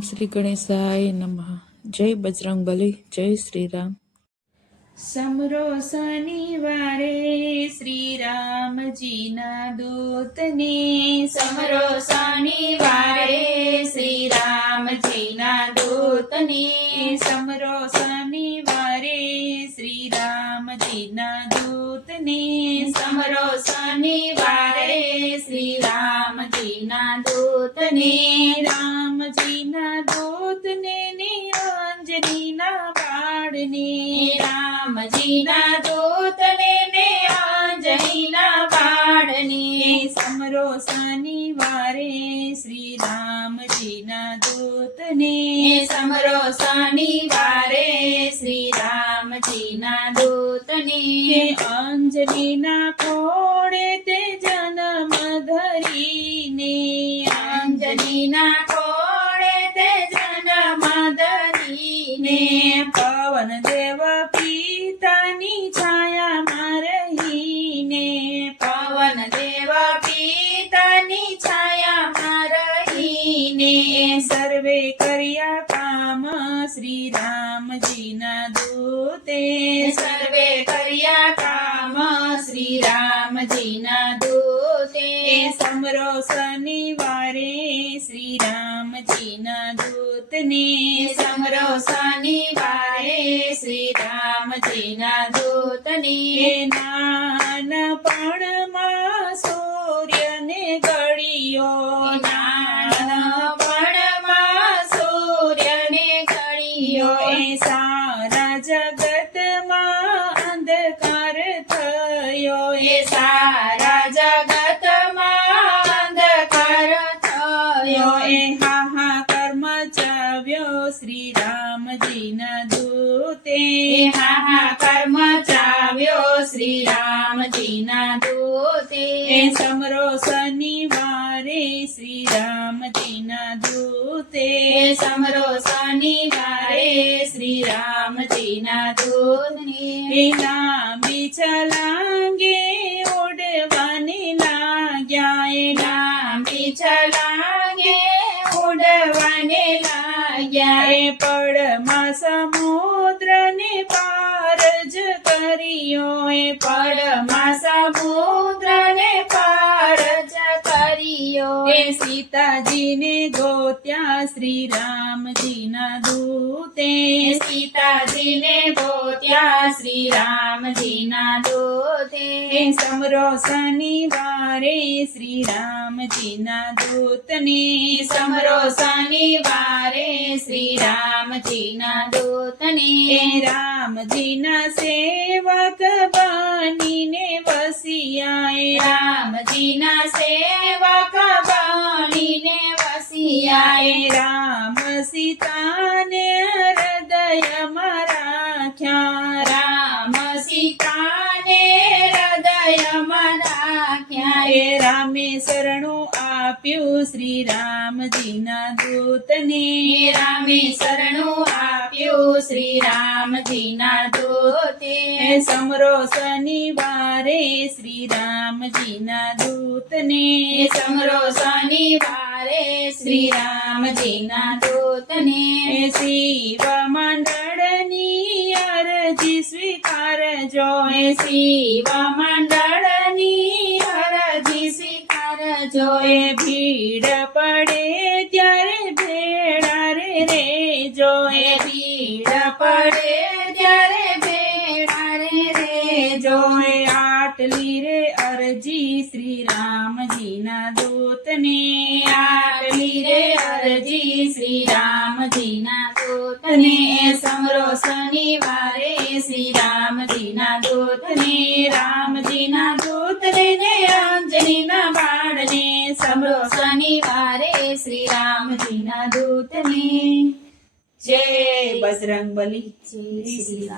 શ્રી ગણેશાય નમઃ. જય બજરંગબલી, જય શ્રી રામ. સમરો શનિવારે શ્રી રામજીના દૂતને, સમરો શનિવારે શ્રી રામજીના દૂતને, સમરો શનિવારે શ્રી રામજીના દૂતને, સમરો શનિવારે શ્રી રામજીના દૂતને, રામજીના દૂતને ને અંજનીના બાળને, રામજીના દૂતને ને આંજણીના બાળને, સમરો શનિવારે શ્રી રામજીના દૂતને, સમરો શનિવારે શ્રી રામજીના દૂતને, અંજનીના કોળે તે જન્મ ધરીને, અંજનીના કોળે તે જન્મ ધરીને, પવન દેવ પિતાની છાયામાં રહીને, પવન દેવ પિતાની છાયામાં રહીને, સર્વે કર્યા કામ શ્રી રામજીના દૂતે, સર્વે કર્યા કામ શ્રી રામજીના દૂતે, સમરો શનિવારે શ્રી રામજીના દૂતને, સમરો શનિવારે શ્રી રામજીના દૂતને, નાનપણમાં સૂર્યને ઘડિયો, નાનપણમાં સૂર્યને ઘડિયો, સારા જગતમાં અંધકાર થયો, સારા જગતમાં અંધકાર થયો, હાહાકાર મચાવ્યો શ્રી રામજીના દૂતે, હાહાકાર મચાવ્યો શ્રી રામજીના દૂતે, સમરો શનિવારે શ્રી રામજીના દૂતે, સમરો શનિવારે શ્રી રામજીના દૂતને, લાંબી છલાંગે ઉડવાને લાગ્યા, લાંબી છલાંગે ઉડવાને લાગ્યા, પડમાં સમુદ્રને પાર જ કર્યો, પડમાં સમુદ્રને પાર જ કર્યો, સીતાજીને ગોત્યા શ્રી રામજીના દૂતે, સીતાજીને ગોત્યા શ્રી રામજીના દૂતે, સમરો શનિવારે શ્રી રામજીના દૂતને, સમરો શનિવારે શ્રી રામજીના દૂતને, રામજીના સેવક બનીને વસિયા, રામજીના સેવક બનીને વસિયા, રામ સીતાને હૃદયમાં રાખ્યા, રામ સીતાને હૃદયમાં રાખ્યા, રામે શરણું આપ્યું શ્રી રામજીના દૂતને, રામે શરણું આપ્યું શ્રી રામજીના દૂતે, સમરો શનિવારે શ્રી રામજીના દૂતને, સમરો શનિવારે શ્રી રામજીના દૂતને, શિવ મંડળની અરજી સ્વીકારજો, શિવ મંડળની અરજી સ્વીકારજો, ભીડ પડે ત્યારે ભેળા રે રેજો, ભીડ પડે ત્યારે ભેળા રે રેજો, આટલી રે અરજી શ્રી રામજીના દૂતને, આટલી રે અરજી શ્રી રામજીના દૂતને, સમરો શનિવારે શ્રી રામજીના દૂતને, રામજીના દૂતને ને અંજનીના બાળને, સમરો શનિવારે શ્રી રામજીના દૂતને. જય બજરંગબલી. જય શ્રી રામ.